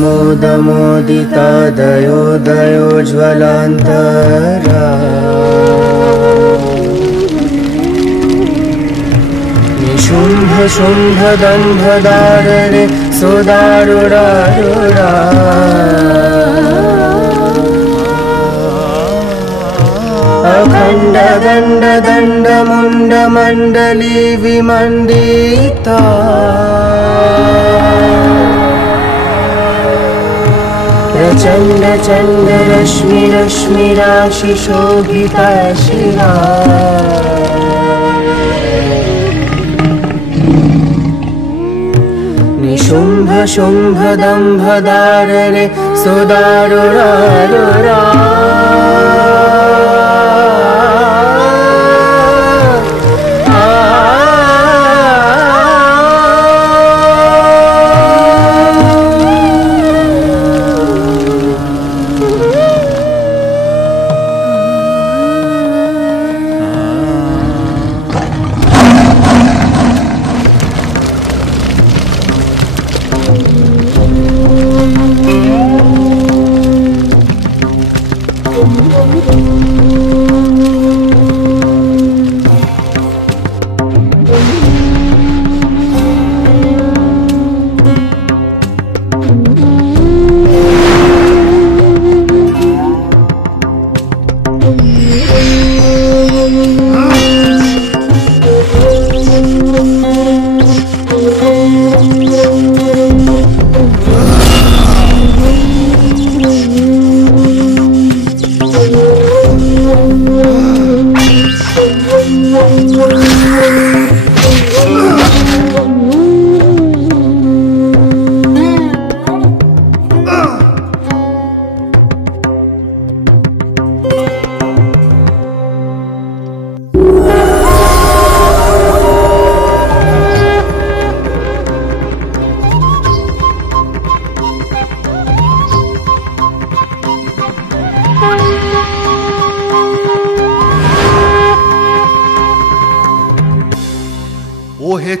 मोदमोदितादयोदयोज्ज्वलान्तरा निशुम्भ शुम्भ दम्भदारणे सुदारुरारुरा अखण्ड दण्ड दण्ड मुण्ड मण्डली विमण्डिता प्रचण्ड चण्ड रश्मि रश्मि राशि शोभिता शिरा निशुम्भ शुम्भ दम्भदारणे सुदारुरारुरा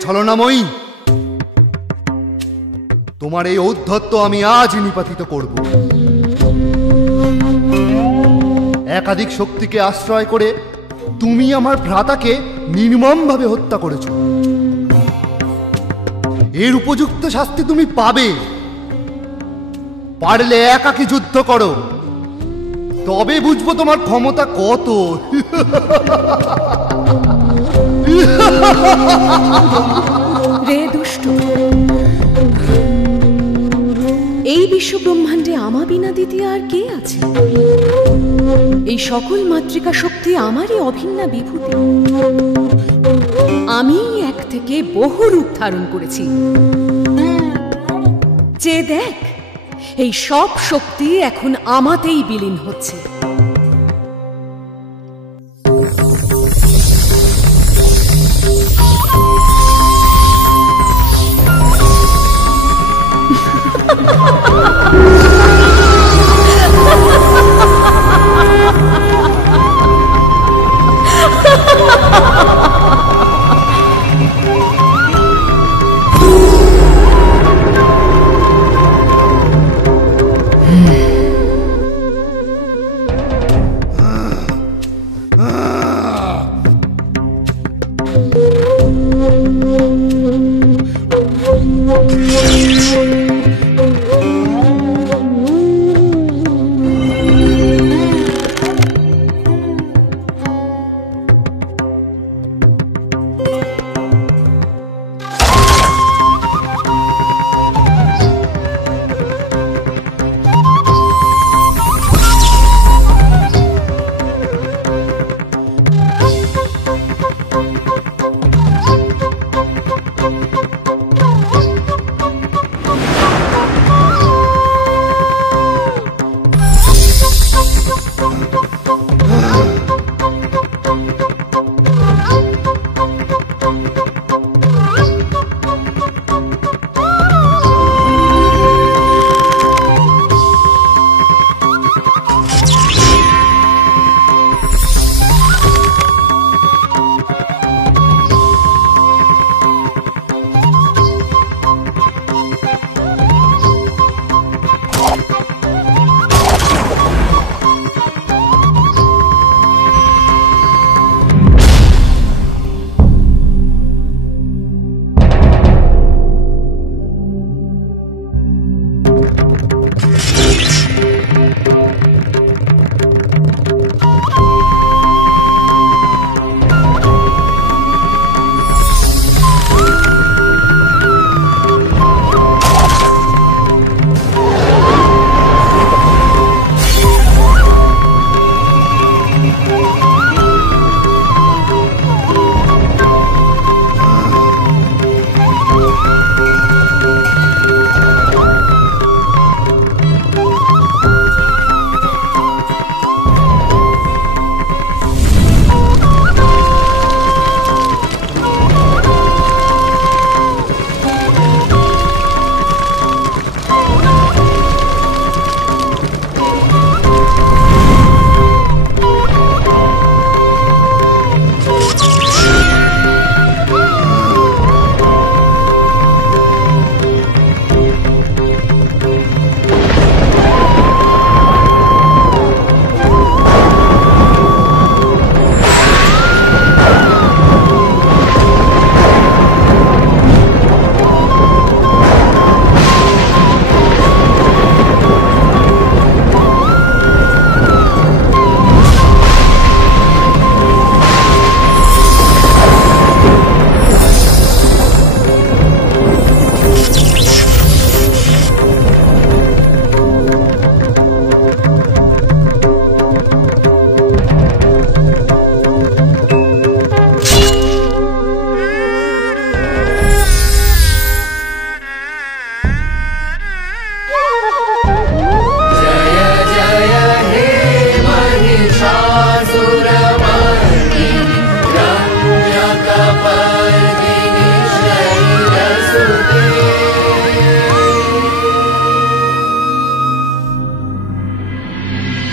ছলনাময়ী, তোমার এই ঔদ্ধত্য আমি আজ নিপাতিত করব। একাধিক শক্তিকে আশ্রয় করে তুমি আমার ভ্রাতাকে নির্মমভাবে হত্যা করেছ। এর উপযুক্ত শাস্তি তুমি পাবে। পারলে একাকী যুদ্ধ করো, তবে বুঝবো তোমার ক্ষমতা কত। রে দুষ্ট, এই বিশ্ব ব্রহ্মাণ্ডে আমা বিনা দ্বিতীয় আর কে আছে? এই সকল মাতৃকা শক্তি আমারই অভিন্না বিভূতি। আমি এক থেকে বহু রূপ ধারণ করেছি। যে দেখ, এই সব শক্তি এখন আমাতেই বিলীন হচ্ছে।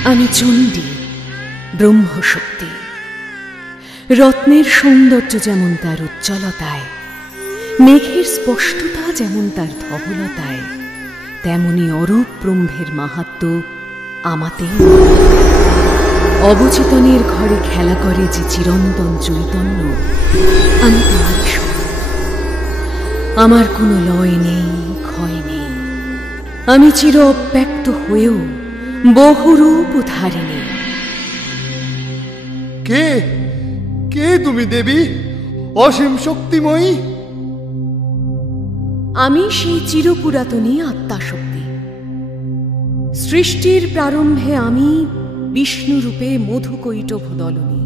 আমি চণ্ডী, ব্রহ্মশক্তি। রত্নের সৌন্দর্য যেমন তার উজ্জ্বলতায়, মেঘের স্পষ্টতা যেমন তার ধবলতায়, তেমনি অরূপ ব্রহ্মের মাহাত্ম্য আমাতেও। অবচেতনের ঘরে খেলা করে যে চিরন্তন চৈতন্য, আমি তার স্বরূপ। আমার কোনো লয় নেই, ক্ষয় নেই। আমি চির অব্যক্ত হয়েও বহুরূপ ধারিণী। কে কে তুমি দেবী, অসীম শক্তিময়ী? আমি সেই চিরপুরাতনী আত্মাশক্তি। সৃষ্টির প্রারম্ভে আমি বিষ্ণুরূপে মধুকৈটভ দলনী।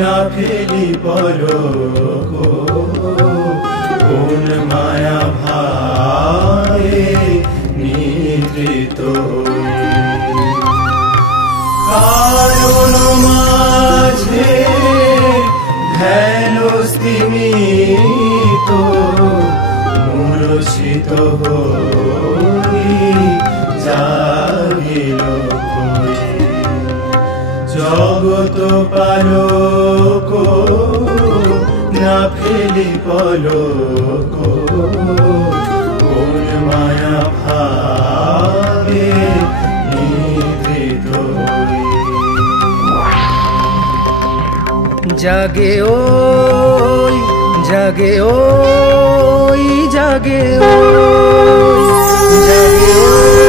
না ফেলি পলক, কোন মায়া ভাবে নিদ্রিত, কারণ মাঝে ধ্যান স্তিমিত, মূর্ছিত হই জাগিল জগত পালক, না ফেলি পলক, কোন মায়া ভাবে নিদ্রিত। জাগে ওই জাগে ওই জাগে ওই জাগে ওই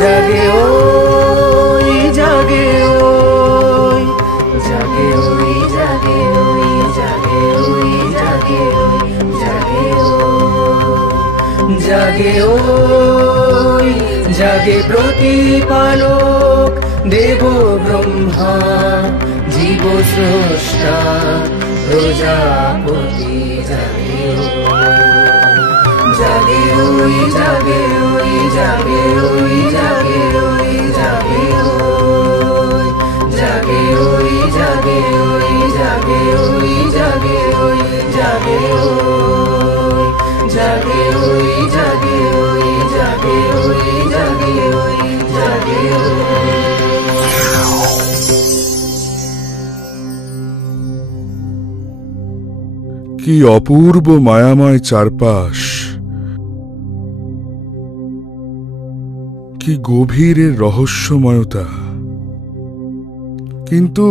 জাগে ওই জাগে ওই জাগে ওই জাগে ওই জাগে ওই জাগে ওই জাগে ওই জাগে ওই জাগে প্রতিপালক দেব ব্রহ্মা জীব স্রষ্টা প্রজাপতি। জাগে জাগে ওই জাগে ওই জাগে ওই জাগে ওই জাগে ওই জাগে ওই জাগে ওই জাগে ওই জাগে ওই জাগে ওই জাগে ওই জাগে ওই জাগে ওই জাগে ওই জাগে ওই। কি অপূর্ব মায়াময় চারপাশ, কি গভীর রহস্যময়তা। কিন্তু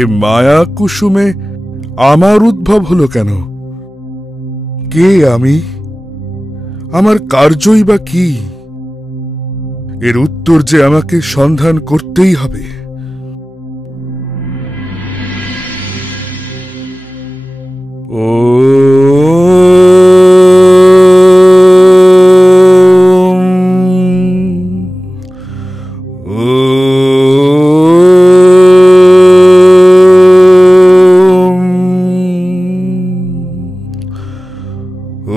এ মায়া কুসুমে আমার উদ্ভব হলো কেন? কে আমি? আমার কার্যই বা কি? এর উত্তর যে আমাকে সন্ধান করতেই হবে। ও হে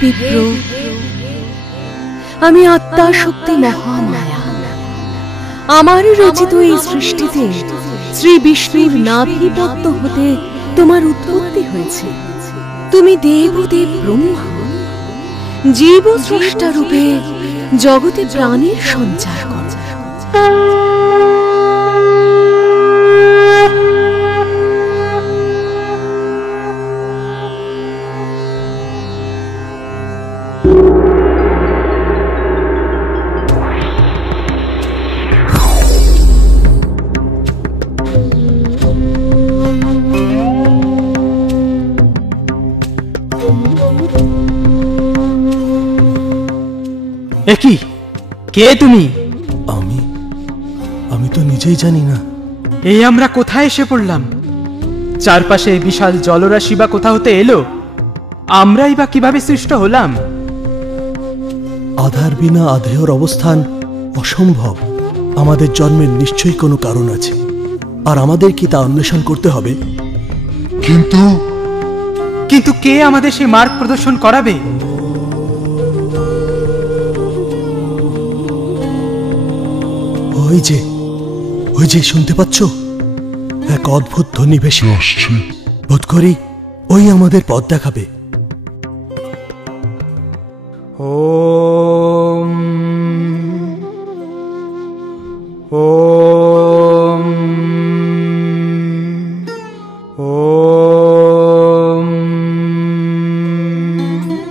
বিপ্র, আমি আত্মা শক্তি মহামায়া। আমার রচিত এই সৃষ্টিতে শ্রী বিষ্ণুর নাভিপদ্ম হতে তোমার উৎপত্তি হয়েছে। তুমি দেবদেব ব্রহ্মা, জীব স্রষ্টা রূপে জগতে প্রাণীর সঞ্চার করো। একই কে তুমি? আমি তো নিজেই জানি না। এই আমরা কোথায় এসে পড়লাম? চারপাশে বিশাল জলরাশি বা কোথা হতে এলো? আমরাই বা কিভাবে সৃষ্ট হলাম? আধার বিনা আধেয়র অবস্থান অসম্ভব। আমাদের জন্মের নিশ্চয়ই কোনো কারণ আছে, আর আমাদের কি তা অন্বেষণ করতে হবে। কিন্তু কে আমাদের সেই মার্গ প্রদর্শন করাবে? ওই যে শুনতে পাচ্ছ? এক অদ্ভুত ধ্বনি ভেসে আসছে। বোধ করি ওই আমাদের পথ দেখাবে। ওম ওম ওম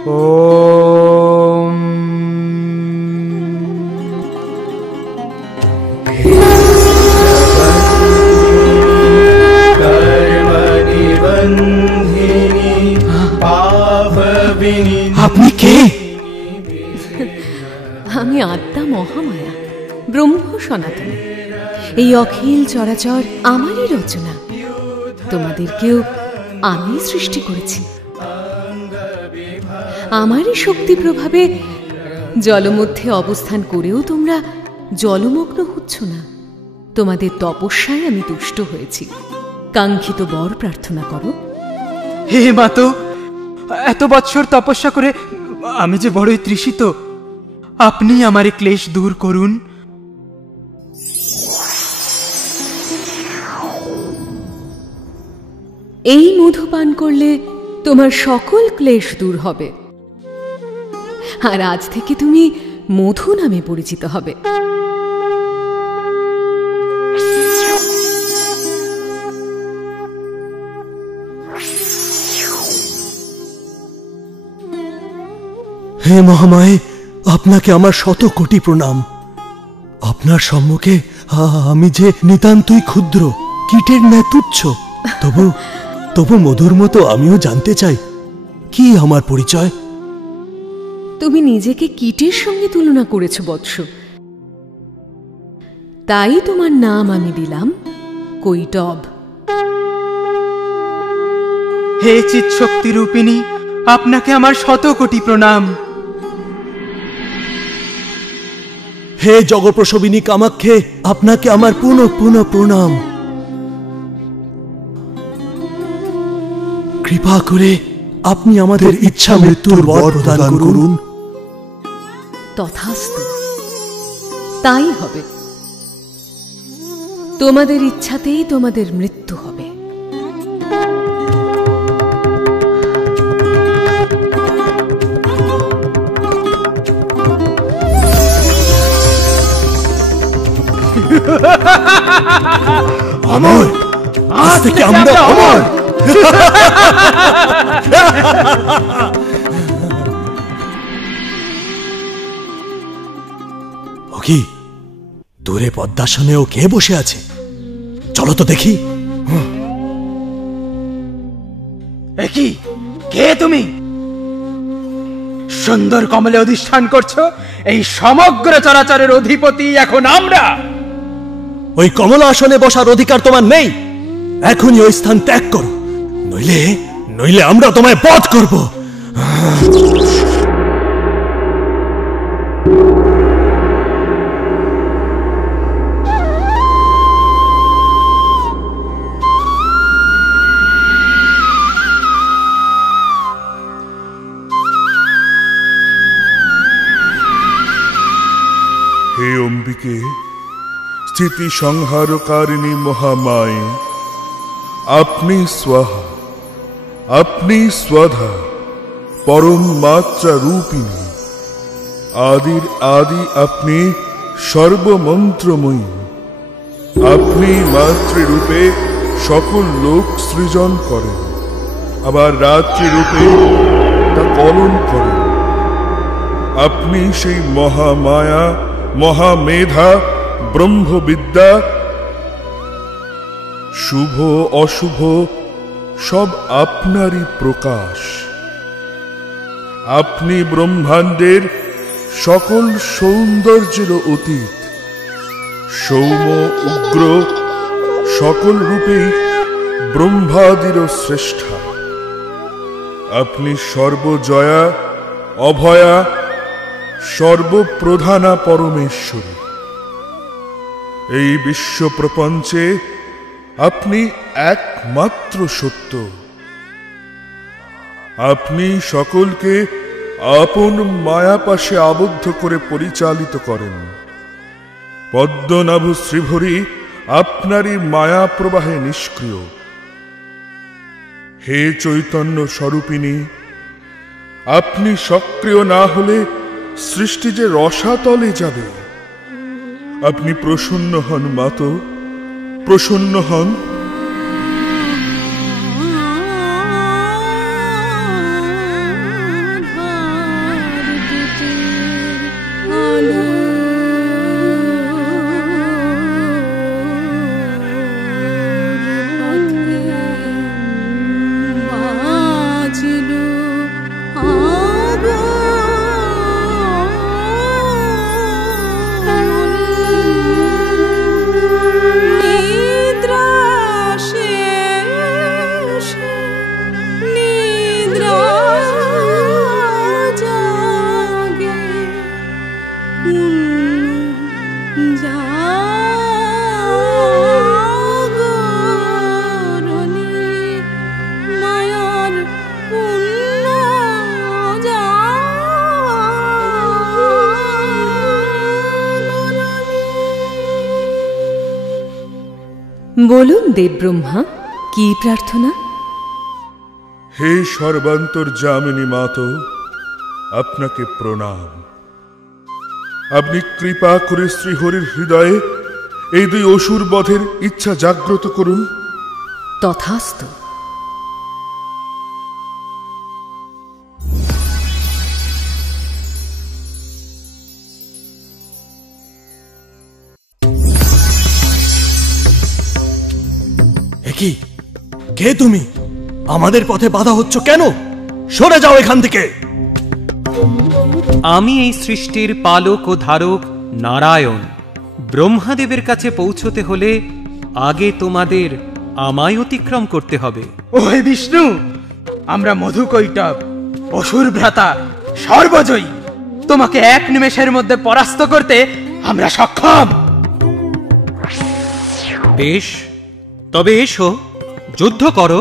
ওম। আপনি কে? আমি আত্মা মহামায়া, ব্রহ্ম সনাতনী। এই অখিল চরাচর আমারই রচনা। তোমাদেরকেও আমি সৃষ্টি করেছি। আমারই শক্তি প্রভাবে জলমধ্যে অবস্থান করেও তোমরা জলমগ্ন হচ্ছ না। তোমাদের তপস্যায় আমি তুষ্ট হয়েছি। কাঙ্ক্ষিত বর প্রার্থনা করো। হে মাতো, এত বৎসর তপস্যা করে আমি যে বড়ই তৃষিত। আপনি আমার এই ক্লেশ দূর করুন। এই মধু পান করলে তোমার সকল ক্লেশ দূর হবে, আর আজ থেকে তুমি মধু নামে পরিচিত হবে। হে মহামায়ে, আপনাকে আমার শত কোটি প্রণাম। আপনার সম্মুখে আমি যে নিতান্তই ক্ষুদ্র, কীটের ন্যায় তুচ্ছ। তবু মধুর মতো আমিও জানতে চাই, কি আমার পরিচয়? তুমি নিজেকে কীটের সঙ্গে তুলনা করেছ বৎস, তাই তোমার নাম আমি দিলাম কৈটব। হে চিৎশক্তি রূপিণী, আপনাকে আমার শত কোটি প্রণাম। হে জগপ্রসবিনী কামাক্ষে, আপনাকে আমার পুনঃ পুনঃ প্রণাম। কৃপা করে আপনি আমাদের ইচ্ছা মৃত্যুর বর প্রদান করুন। তথাস্তু, তাই হবে। তোমাদের ইচ্ছাতেই তোমাদের মৃত্যু হবে। অমর, আজ থেকে আমরা অমর। ওকি, দূরে পদ্মাসনেও কে বসে আছে? চলো তো দেখি। একই কে তুমি? সুন্দর কমলে অধিষ্ঠান করছো। এই সমগ্র চরাচরের অধিপতি এখন আমরা। ওই কমলা আসনে বসার অধিকার তোমার নেই। এখনই ওই স্থান ত্যাগ করো, নইলে আমরা তোমায় বধ করব। অম্বিকে, স্থিতি সংহারকারিণী মহামায়ে, আপনি স্বাহা, আপনি স্বাধা, পরম মাত্রা রূপিণী, আদির আদি আপনি সর্বমন্ত্রময়ী। আপনি মাতৃরূপে সকল লোক সৃজন করেন, আবার রাত্রিরূপে তা পালন করেন। আপনি সেই মহামায়া, মহামেধা, ব্রহ্মবিদ্যা, শুভ অশুভ সব আপনারই প্রকাশ। আপনি ব্রহ্মাণ্ডের সকল সৌন্দর্যের অতীত, সৌম্য উগ্র সকল রূপেই ব্রহ্মাদির শ্রেষ্ঠা। আপনি সর্বজয়া, অভয়া, সর্বপ্রধানা পরমেশ্বরী। এই বিশ্ব প্রপঞ্চে আপনি একমাত্র সত্য। আপনি সকলকে আপন মায়াপাশে আবদ্ধ করে পরিচালিত করেন। পদ্মনাভ শ্রীভরি আপনারই মায়া প্রবাহে নিষ্ক্রিয়। হে চৈতন্য স্বরূপিণী, আপনি সক্রিয় না হলে সৃষ্টি যে রসাতলে যাবে। আপনি প্রসন্ন হন মাতো, প্রসন্ন হন। বলুন দেবব্রহ্মা, কি প্রার্থনা? হে সর্বান্তর্যামিনী মাতো, আপনাকে প্রণাম। আপনি কৃপা করে শ্রীহরির হৃদয়ে এই দুই অসুর বধের ইচ্ছা জাগ্রত করুন। তথাস্তু। কি? কে তুমি? আমাদের পথে বাধা হচ্ছ কেন? সরে যাও এখান থেকে। আমি এই সৃষ্টির পালক ও ধারক নারায়ণ। ব্রহ্মাদেবের কাছে পৌঁছতে হলে আগে তোমাদের আমায় অতিক্রম করতে হবে। ও হে বিষ্ণু, আমরা মধুকৈটব, অসুর ভ্রাতা, সর্বজয়ী। তোমাকে এক নিমেষের মধ্যে পরাস্ত করতে আমরা সক্ষম। বেশ, তবে এসো, যুদ্ধ করো।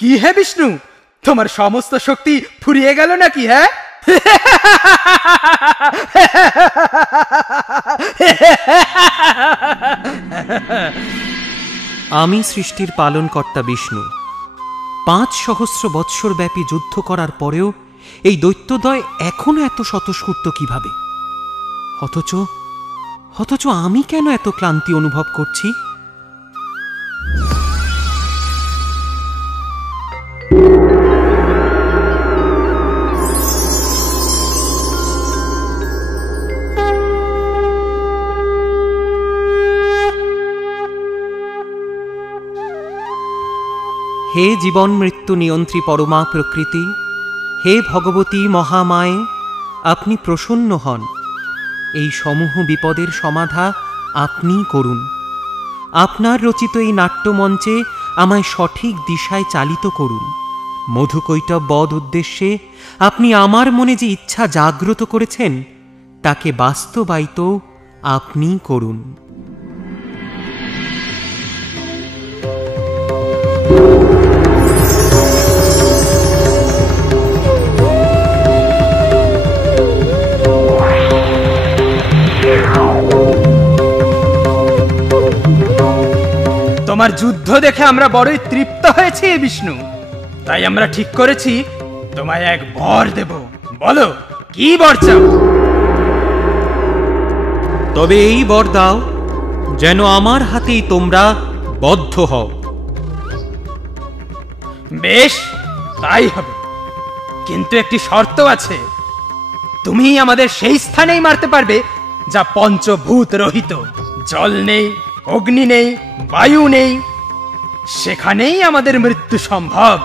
কি হে বিষ্ণু, তোমার সমস্ত শক্তি ফুরিয়ে গেল নাকি? হ্যাঁ, আমি সৃষ্টির পালনকর্তা বিষ্ণু। ৫,০০০ বৎসর ব্যাপী যুদ্ধ করার পরেও এই দৈত্যদ্বয় এখনো এত স্বতঃস্ফূর্ত কিভাবে? অথচ আমি কেন এত ক্লান্তি অনুভব করছি? হে জীবন মৃত্যু নিয়ন্ত্রী পরমা প্রকৃতি, হে ভগবতী মহামায়ে, আপনি প্রসন্ন হন। এই সমূহ বিপদের সমাধা আপনিই করুন। আপনার রচিত এই নাট্যমঞ্চে আমায় সঠিক দিশায় চালিত করুন। মধুকৈটব বধ উদ্দেশ্যে আপনি আমার মনে যে ইচ্ছা জাগ্রত করেছেন তাকে বাস্তবায়িত আপনি করুন। তোমার যুদ্ধ দেখে আমরা বড়ই তৃপ্ত হয়েছি বিষ্ণু, তাই আমরা ঠিক করেছি তোমায় এক বর দেব। বলো কি বর চাও? তবে এই বর দাও যেন আমার হাতেই তোমরা বদ্ধ হও। বেশ, তাই হবে, কিন্তু একটি শর্ত আছে। তুমি আমাদের সেই স্থানেই মারতে পারবে যা পঞ্চভূত রহিত। জল নেই, অগ্নি নেই, বায়ু নেই, সেখানেই আমাদের মৃত্যু সম্ভব।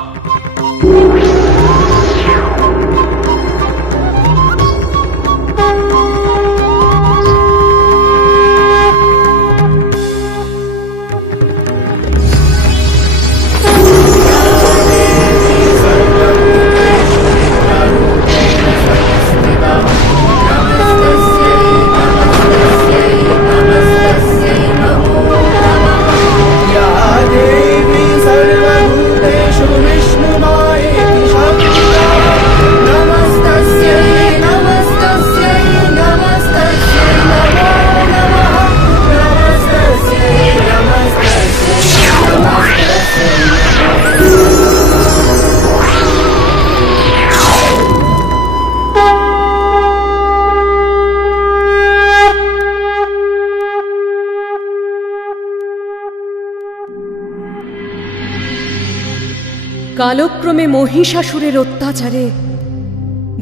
কালক্রমে মহিষাসুরের অত্যাচারে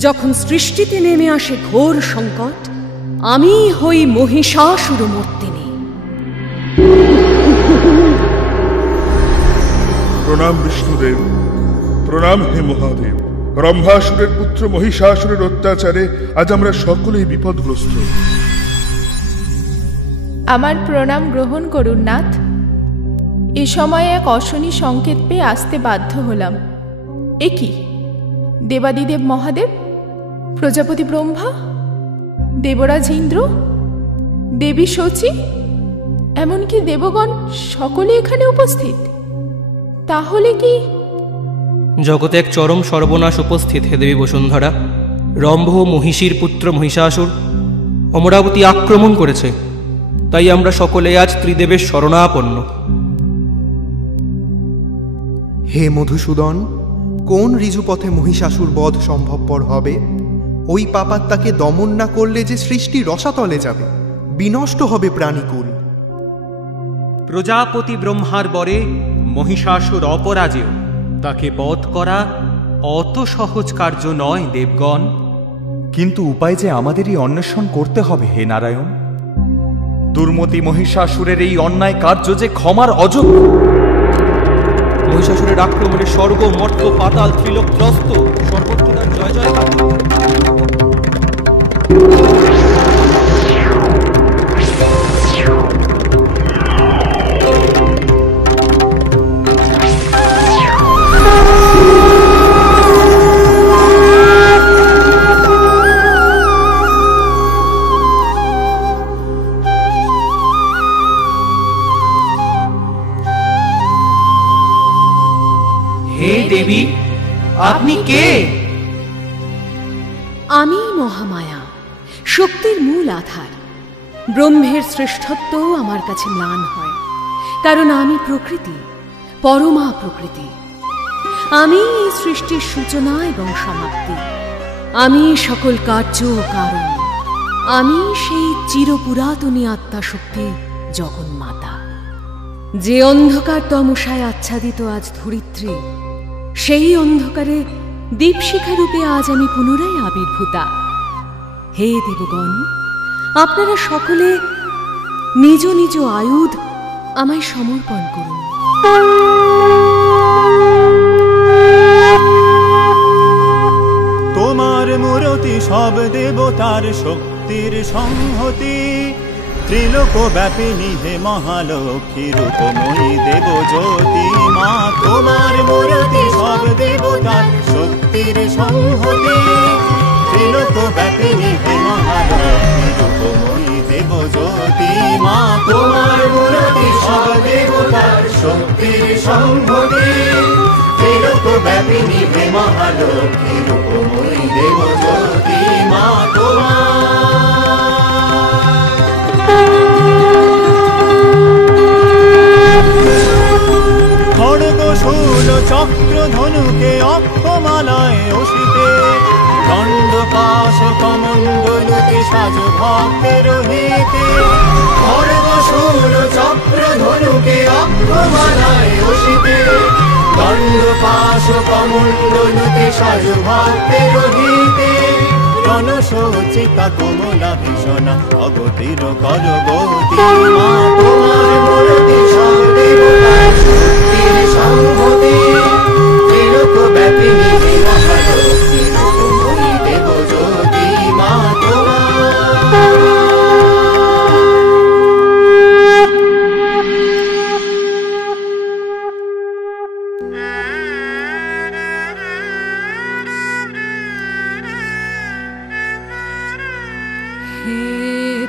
যখন সৃষ্টিতে নেমে আসে ঘোর সংকট, আমি হই মহিষাসুরমর্দিনী। প্রণাম বিষ্ণুদেব, প্রণাম হে মহাদেব। রম্ভাসুরের পুত্র মহিষাসুরের অত্যাচারে আজ আমরা সকলেই বিপদগ্রস্ত। আমার প্রণাম গ্রহণ করুন নাথ। এ সময়ে এক অশনি সংকেত পেয়ে আসতে বাধ্য হলাম। এ কি? দেবাদিদেব মহাদেব, প্রজাপতি ব্রহ্মা, দেবরাজ ইন্দ্র, দেবী শচী, এমনকি দেবগণ সকলে এখানে উপস্থিত। তাহলে কি জগতে এক চরম সর্বনাশ উপস্থিত হে দেবী বসুন্ধরা। রম্ভ মহিষীর পুত্র মহিষাসুর অমরাবতী আক্রমণ করেছে, তাই আমরা সকলে আজ ত্রিদেবের শরণাপন্ন। হে মধুসূদন, কোন ঋজুপথে মহিষাসুর বধ সম্ভবপর হবে? ওই পাপাত্মাকে দমন না করলে যে সৃষ্টি রসাতলে যাবে, বিনষ্ট হবে প্রাণীকুল। প্রজাপতি ব্রহ্মার বরে মহিষাসুর অপরাজেয়, তাকে বধ করা অত সহজ কার্য নয় দেবগণ। কিন্তু উপায় যে আমাদেরই অন্বেষণ করতে হবে হে নারায়ণ। দুর্মতি মহিষাসুরের এই অন্যায় কার্য যে ক্ষমার অযোগ্য। মহিষাসুরের আক্রমণে স্বর্গ মর্ত্য পাতাল ত্রিলোক ত্রস্ত, সর্বত্র তার জয় জয়কার। হে দেবী, আপনি কে? আমি মহামায়া, শক্তির মূল আধার। ব্রহ্মের শ্রেষ্ঠত্ব আমার কাছে ম্লান হয়, কারণ আমি প্রকৃতি, পরমা প্রকৃতি। আমি এই সৃষ্টির সূচনা এবং সমাপ্তি। আমি সকল কার্য ও কারণ। আমি সেই চিরপুরাতনী আত্মা শক্তি জগন্মাতা। যে অন্ধকার তমসায় আচ্ছাদিত আজ ধরিত্রী, সেই অন্ধকারে দীপশিখা রূপে আজ আমি পুনরায় আবির্ভূতা। হে দেবগণ, আপনারা সকলে নিজ নিজ আয়ুধ আমায় সমর্পণ করুন। তোমার মূরতি সব দেবতার শক্তির সংহতি, ত্রিলোক ব্যাপিনী হে মহালক্ষ্মী রূপময়ী দেবজ্যোতি মা তোমার মূর্তি সব দেবতার শক্তির সংহতি ত্রিলোক ব্যাপিনী হে মহালক্ষ্মী রূপময়ী দেবজ্যোতি মা তোমার মূর্তি সব দেবতার শক্তির সংহতি ত্রিলোক ব্যাপিনী হে মহালক্ষ্মী রূপময়ী দেবজ্যোতি মা খড়গশূল চক্র ধনুকে অক্ষমালায় অসিতে দণ্ডপাশ কমণ্ডলুতে সাজ ভক্তের হিতে খড়গশূল চক্র ধনুকে অক্ষমালায় অসিতে দণ্ডপাশ কমণ্ডলুতে সাজ ভক্তের হিতে রণসজ্জিতা কমলা ভীষণা অগতির করগতি মা তোমার মূর্তি সব দেবতার শক্তির সংহতি ত্রিলোক ব্যাপিনী হে মহালক্ষ্মী রূপময়ী দেবজ্যোতি মা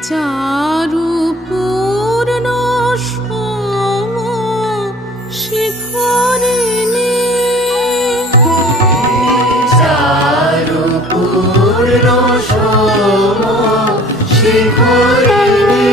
চারু পূর্ণ সোম শিখরিণী চারু পূর্ণ সোম শিখরিণী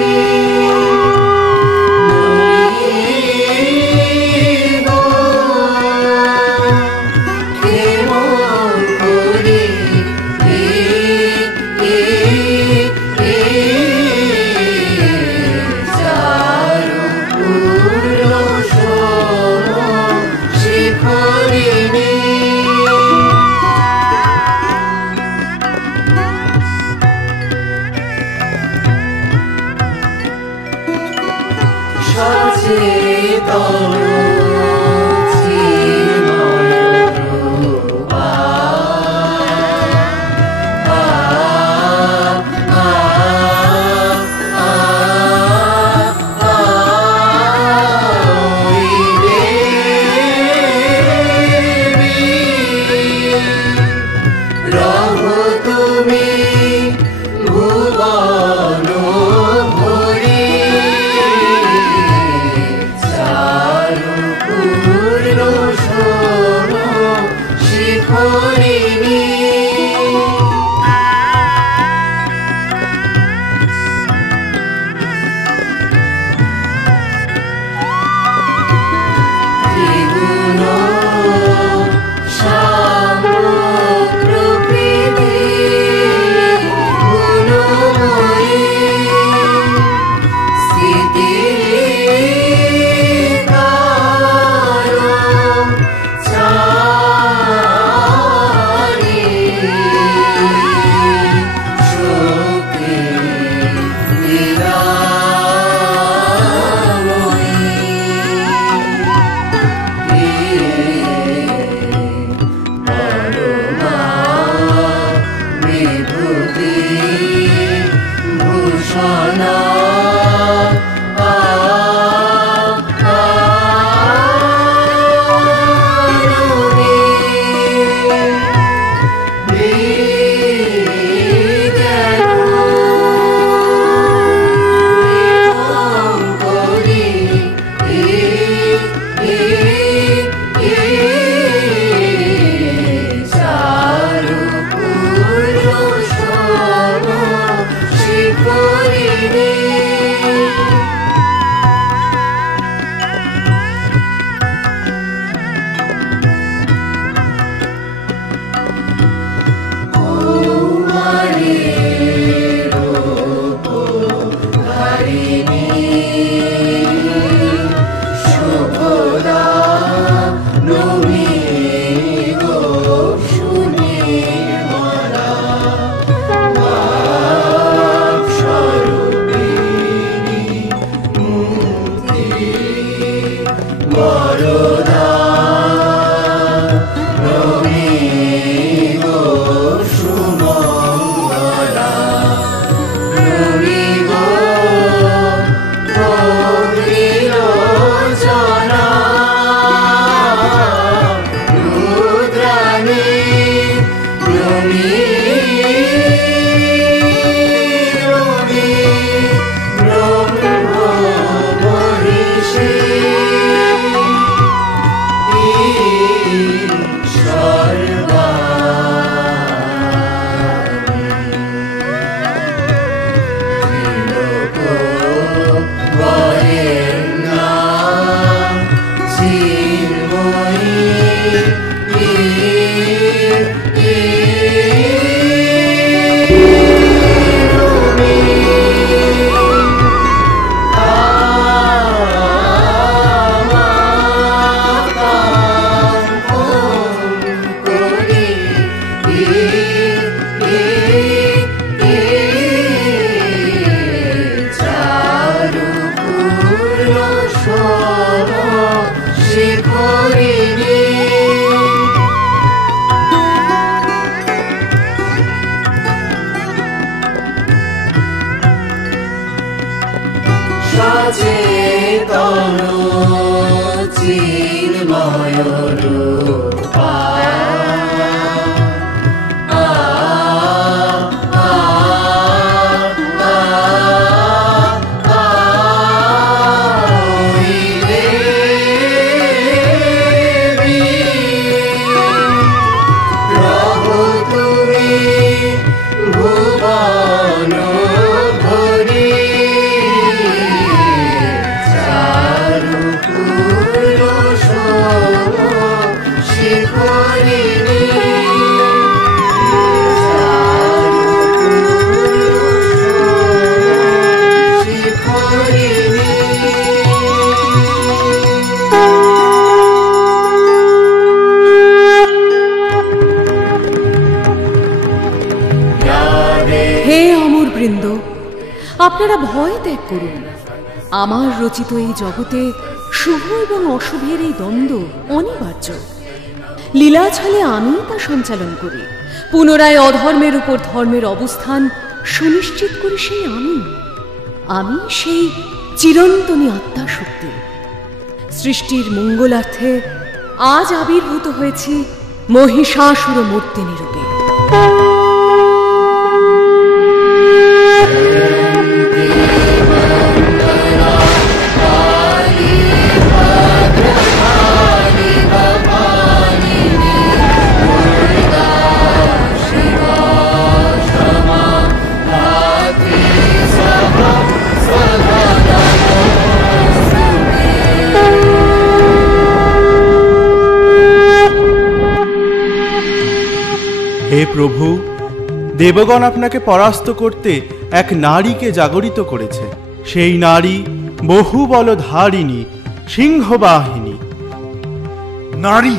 শিখরিণী অচেতন চিন্ময় রূপা আপনারা ভয় ত্যাগ করুন। আমার রচিত এই জগতে শুভ এবং অশুভের এই দ্বন্দ্ব অনিবার্য। লীলা ছলে আমি তা সঞ্চালন করি, পুনরায় অধর্মের উপর ধর্মের অবস্থান সুনিশ্চিত করি সেই আমি সেই চিরন্তনী আত্মা শক্তি। সৃষ্টির মঙ্গলার্থে আজ আবির্ভূত হয়েছি মহিষাসুর মূর্তিনি রূপে। হে প্রভু, দেবগণ আপনাকে পরাস্ত করতে এক নারীকে জাগরিত করেছে। সেই নারী বহু বলধারিণী, সিংহবাহিনী। নারী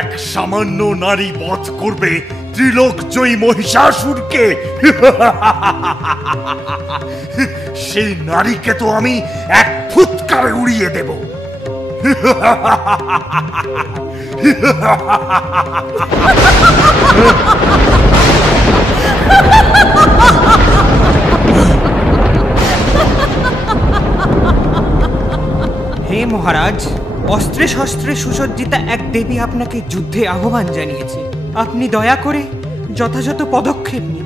এক সামান্য নারী বধ করবে ত্রিলোকজয়ী মহিষাসুরকে। সেই নারীকে তো আমি এক ফুৎকারে উড়িয়ে দেব। হে মহারাজ, অস্ত্রে শস্ত্রে সুসজ্জিতা এক দেবী আপনাকে যুদ্ধে আহ্বান জানিয়েছে। আপনি দয়া করে যথাযথ পদক্ষেপ নিন।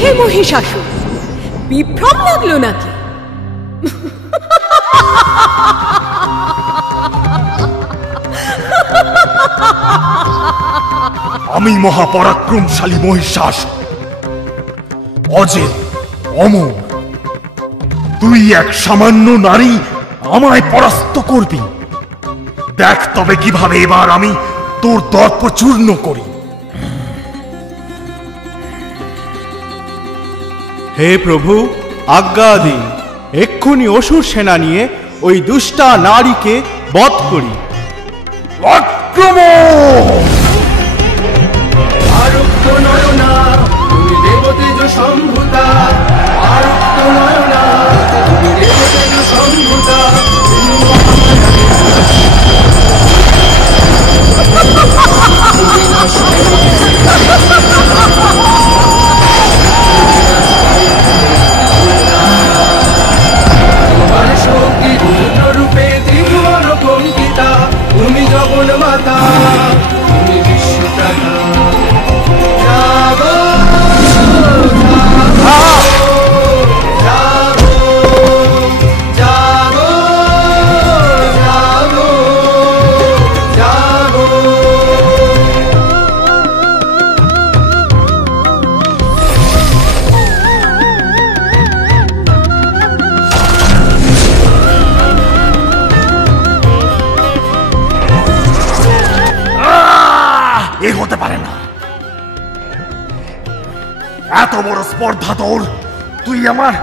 হে মহিষাসুর, বিভ্রম লাগলো নাকি? আমি মহাপরাক্রমশালী মহিষাসুর, অজেয় অমর। তুই এক সামান্য নারী আমায় পরাস্ত করবি। দেখ তবে কিভাবে এবার আমি তোর দর্প চূর্ণ করি। হে প্রভু, আজ্ঞা দিন, এক্ষুনি অসুর সেনা নিয়ে ওই দুষ্টা নারীকে বধ করি। আক্রমণ! আরুক্ত নয়না তুমি দেবতেজ সম্ভূতা, আরুক্ত নয়না তুমি দেবতেজ সম্ভূতা। তোমার শক্তি রূপে ত্রিভুবন কঙ্কিতা। বড় স্পর্ধা তোর? তুই আমার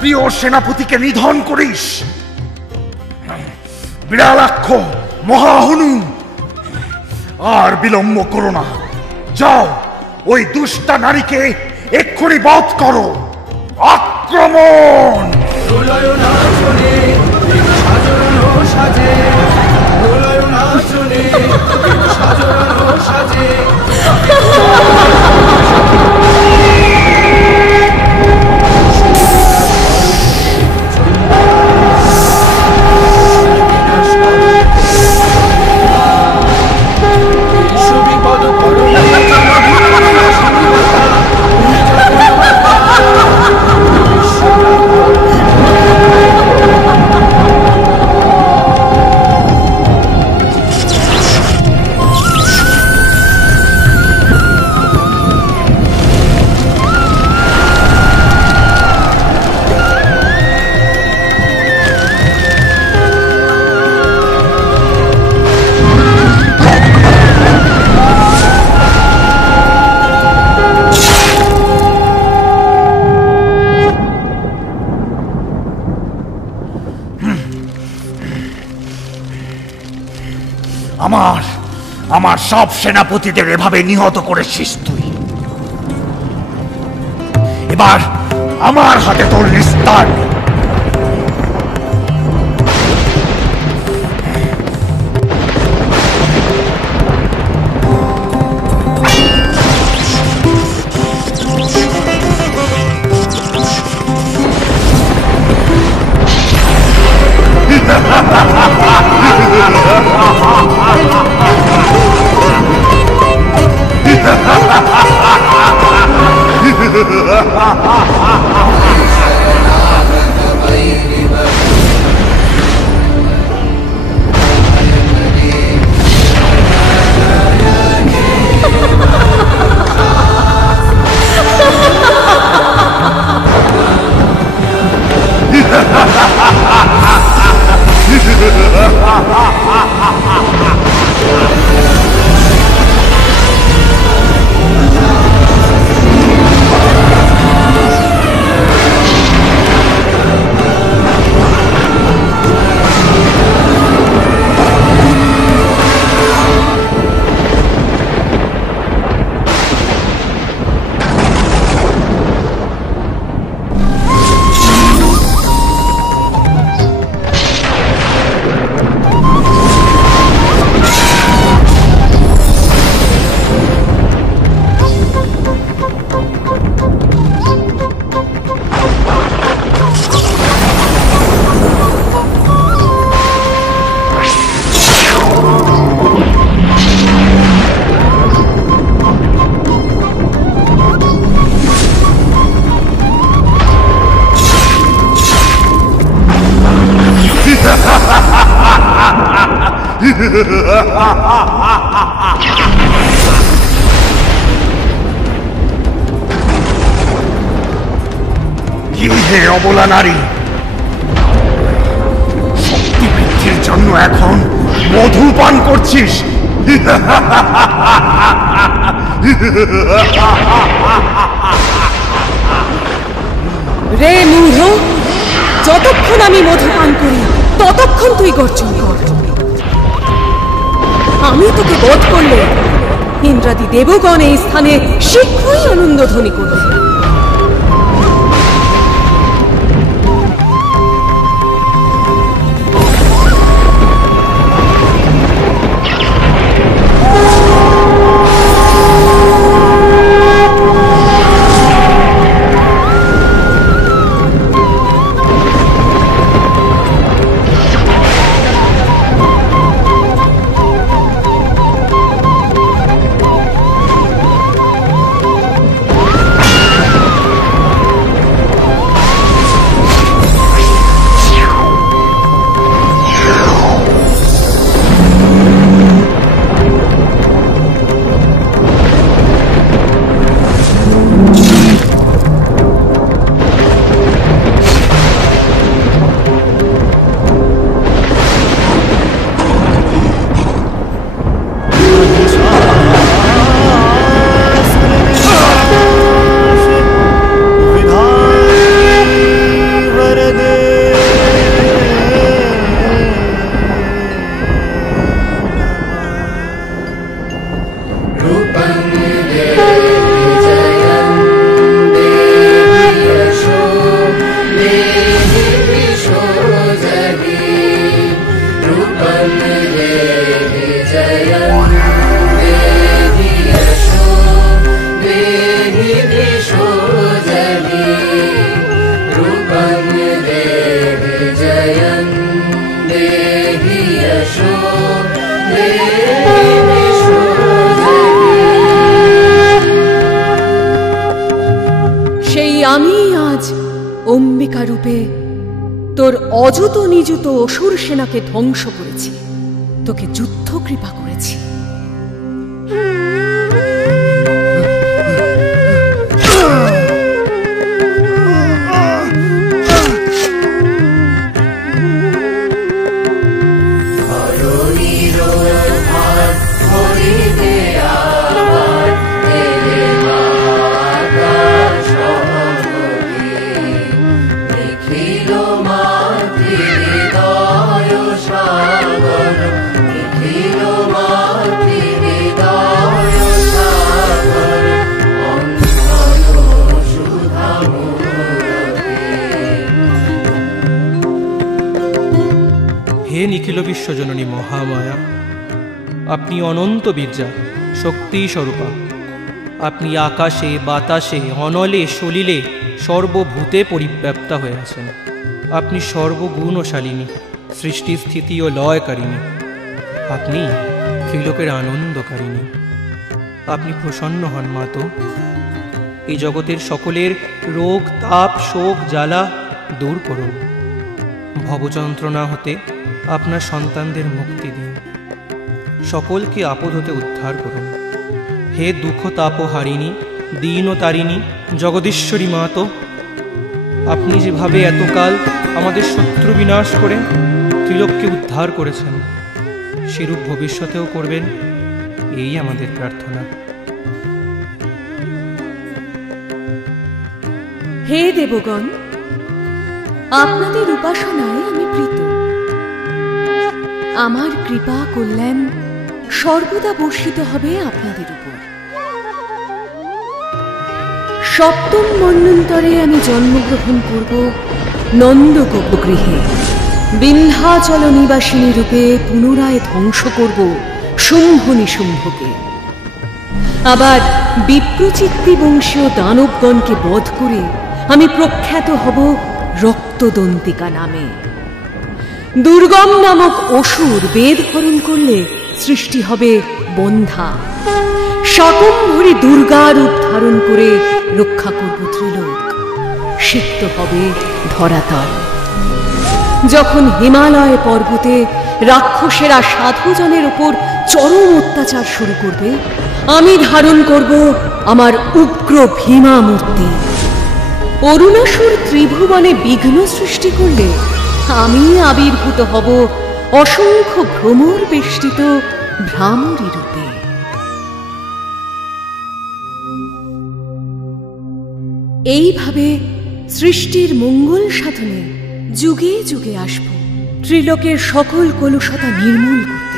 প্রিয় সেনাপতিকে নিধন করিস? বিড়ালাক্ষ মহাহনু, আর বিলম্ব করো না। যাও, ওই দুষ্টা নারীকে এক্ষুনি বধ করো। আক্রমণ! সাজে সাজে আমার সব সেনাপতিদের এভাবে নিহত করেছিস তুই। এবার আমার হাতে তোর নিস্তার। কি হে অবলা নারী, শক্তি বৃদ্ধির জন্য এখন মধু পান করছিস? রে মূঢ়, যতক্ষণ আমি মধু পান করি ততক্ষণ তুই গর্জন কর। আমি তোকে বধ করলে ইন্দ্রাদি দেবগণ এই স্থানে শীঘ্রই আনন্দধ্বনি করবে। অম্বিকা রূপে তোর অযুত নিযুত অসুর সেনাকে ধ্বংস করেছি, তোকে যুদ্ধ কৃপা করেছি। হে নিখিল বিশ্বজননী মহামায়া, আপনি অনন্ত বীর্যা, শক্তি স্বরূপা। আপনি আকাশে বাতাসে অনলে সলিলে সর্বভূতে পরিব্যাপ্তা হয়ে আছেন। আপনি সর্বগুণশালিনী, সৃষ্টি স্থিতি ও লয়কারিণী। আপনি ত্রিলোকের আনন্দকারিণী। আপনি প্রসন্ন হন মাতো, এই জগতের সকলের রোগ তাপ শোক জ্বালা দূর করুন। ভবযন্ত্রণা হতে আপনার সন্তানদের মুক্তি দিন, সকলকে আপদ হতে উদ্ধার করুন। হে দুঃখ তাপহারিণী, দীন ও তারিণী, জগদীশ্বরী মাতো, আপনি যেভাবে এতকাল আমাদের শত্রু বিনাশ করে ত্রিলোককে উদ্ধার করেছেন, সেরূপ ভবিষ্যতেও করবেন, এই আমাদের প্রার্থনা। হে দেবগণ, আপনাদের উপাসনায় আমি প্রীত। আমার কৃপা কল্যাণ সর্বদা বর্ষিত হবে আপনাদের উপর। সপ্তম মন্বন্তরে আমি জন্মগ্রহণ করব নন্দগোপগৃহে। বিন্ধ্যাচল নিবাসিনী রূপে পুনরায় ধ্বংস করব শুম্ভ নিশুম্ভকে। আবার বিপ্রচিত্তি বংশীয় দানবগণকে বধ করে আমি প্রখ্যাত হব রক্তদন্তিকা নামে। দুর্গম নামক অসুর বেদ হরণ করলে সৃষ্টি হবে বন্ধা। শাকম্ভরী দুর্গা রূপ ধারণ করে রক্ষা করব ত্রিলোক। সিক্ত হবে ধরাতল। যখন হিমালয় পর্বতে রাক্ষসেরা সাধুজনের উপর চরম অত্যাচার শুরু করবে, আমি ধারণ করব আমার উগ্র ভীমা মূর্তি। অরুণাসুর ত্রিভুবনে বিঘ্ন সৃষ্টি করলে আমি আবির্ভূত হব অসংখ্য ভ্রমর বেষ্টিত ভ্রামরী রূপে। এইভাবে সৃষ্টির মঙ্গল সাধনে যুগে যুগে আসব, ত্রিলোকের সকল কলুষতা নির্মূল করতে।